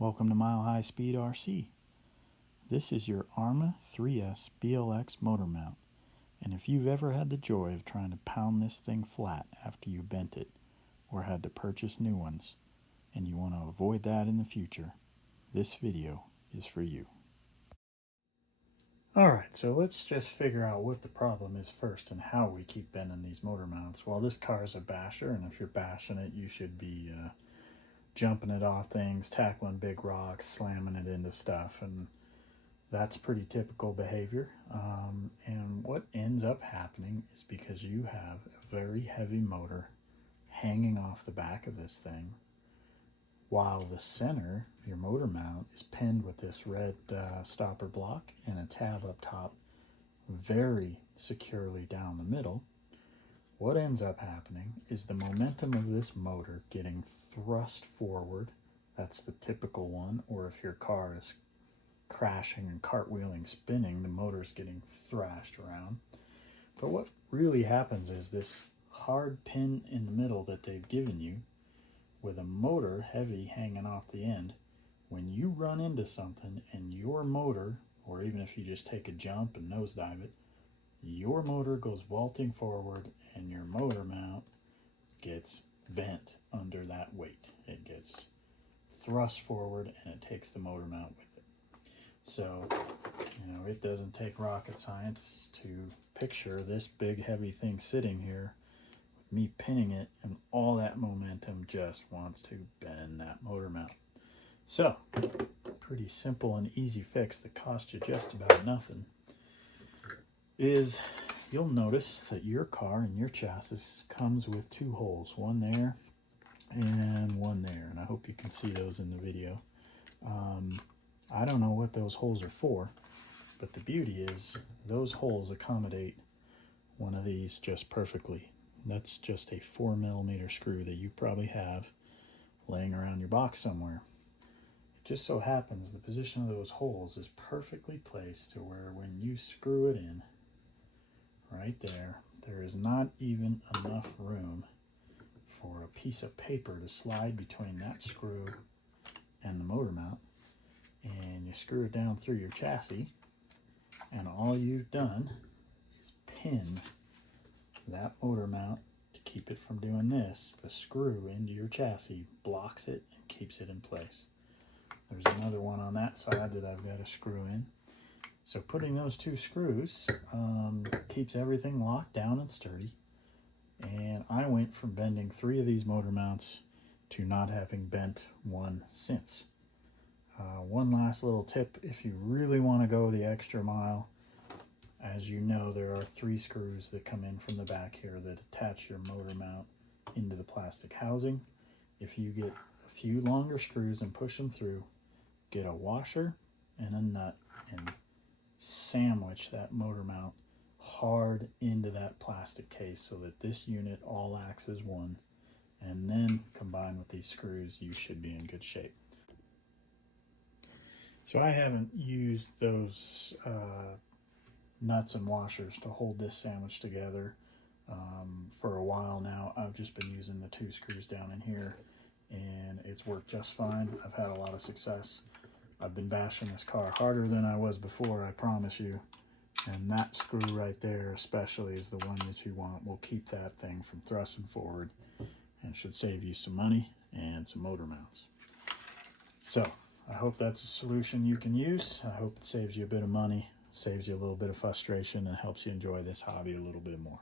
Welcome to Mile High Speed RC. This is your Arrma 3S BLX motor mount, and if you've ever had the joy of trying to pound this thing flat after you bent it or had to purchase new ones, and you want to avoid that in the future, this video is for you. Alright, so let's just figure out what the problem is first and how we keep bending these motor mounts. Well, this car is a basher, and if you're bashing it, you should be jumping it off things, tackling big rocks, slamming it into stuff, and that's pretty typical behavior. And what ends up happening is because you have a very heavy motor hanging off the back of this thing, while the center of your motor mount is pinned with this red stopper block and a tab up top very securely down the middle. What ends up happening is the momentum of this motor getting thrust forward. That's the typical one. Or if your car is crashing and cartwheeling, spinning, the motor's getting thrashed around. But what really happens is this hard pin in the middle that they've given you with a motor heavy hanging off the end, when you run into something and your motor, or even if you just take a jump and nosedive it, your motor goes vaulting forward and your motor mount gets bent under that weight. It gets thrust forward and it takes the motor mount with it. So, it doesn't take rocket science to picture this big heavy thing sitting here with me pinning it, and all that momentum just wants to bend that motor mount. So, pretty simple and easy fix that costs you just about nothing is you'll notice that your car and your chassis comes with two holes, one there and one there, and I hope you can see those in the video. I don't know what those holes are for, but the beauty is those holes accommodate one of these just perfectly. That's just a 4mm screw that you probably have laying around your box somewhere. It just so happens the position of those holes is perfectly placed to where when you screw it in, right there is not even enough room for a piece of paper to slide between that screw and the motor mount. And you screw it down through your chassis, and all you've done is pin that motor mount to keep it from doing this. The screw into your chassis blocks it and keeps it in place. There's another one on that side that I've got to screw in. So putting those two screws keeps everything locked down and sturdy. And I went from bending 3 of these motor mounts to not having bent one since. One last little tip, if you really want to go the extra mile, as you know, there are 3 screws that come in from the back here that attach your motor mount into the plastic housing. If you get a few longer screws and push them through, get a washer and a nut and sandwich that motor mount hard into that plastic case so that this unit all acts as one, and then combined with these screws, you should be in good shape. So I haven't used those nuts and washers to hold this sandwich together for a while now. I've just been using the 2 screws down in here, and it's worked just fine. I've had a lot of success. I've been bashing this car harder than I was before, I promise you. And that screw right there especially is the one that you want. Will keep that thing from thrusting forward and should save you some money and some motor mounts. So I hope that's a solution you can use. I hope it saves you a bit of money, saves you a little bit of frustration, and helps you enjoy this hobby a little bit more.